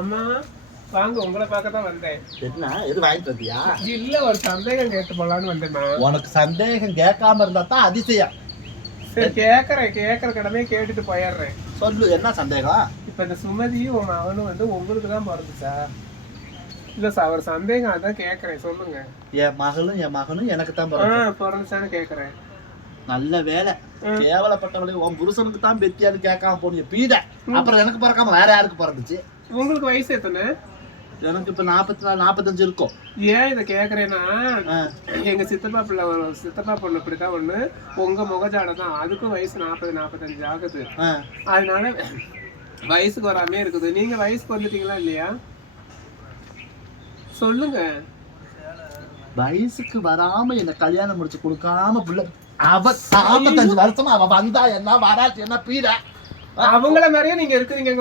அம்மா வாங்க உங்களை பார்க்க தான் வந்தேன். என்ன? எது வாங்கிட்டு வந்தியா? இல்ல ஒரு சந்தேகம் கேட்டு போலான்னு வந்தேம்மா உனக்கு சந்தேகம் கேட்காம இருந்தா தான் அதிசயம். சரி கேக்குறேன் கேக்குற கடமையை கேட்டுட்டு போயிடுறேன். சொல்லு என்ன சந்தேகம்? இப்ப இந்த சுமதியும் உன் அவனும் வந்து உங்களுக்கு தான் பிறந்துச்சா இல்ல சார் அவர் சந்தேகம் அதான் கேக்குறேன் சொல்லுங்க. என் மகளும் என் மகனும் எனக்கு தான். பிறந்துச்சான்னு கேக்குறேன். நல்ல வேலை. கேவலப்பட்டவளே உன் புருஷனுக்கு தான் பெத்தியான்னு கேட்காம போனிய பீட. அப்புறம் எனக்கு பிறக்காம வேற யாருக்கு பிறந்துச்சு? உங்களுக்கு வயசு எத்தனை? எனக்கு இப்ப நாற்பத்தி நாலு நாற்பத்தஞ்சு இருக்கும். ஏன் இதை கேக்குறேன்னா. எங்க சித்தப்பா பிள்ளை சித்தப்பா பொண்ணு இப்படிதான் ஒண்ணு உங்க முகஜாட தான். அதுக்கும் வயசு நாற்பது நாற்பத்தஞ்சு ஆகுது. அதனால வயசுக்கு வராமே இருக்குது. நீங்க வயசுக்கு வந்துட்டீங்களா இல்லையா? சொல்லுங்க. வயசுக்கு வராம என்ன கல்யாணம் முடிச்சு கொடுக்காம புள்ள அவ நாற்பத்தஞ்சு வருஷமா அவ வந்தா என்ன வராச்சு என்ன பீட? அவங்கள மாதிரியே நீங்க இருக்கிறீங்க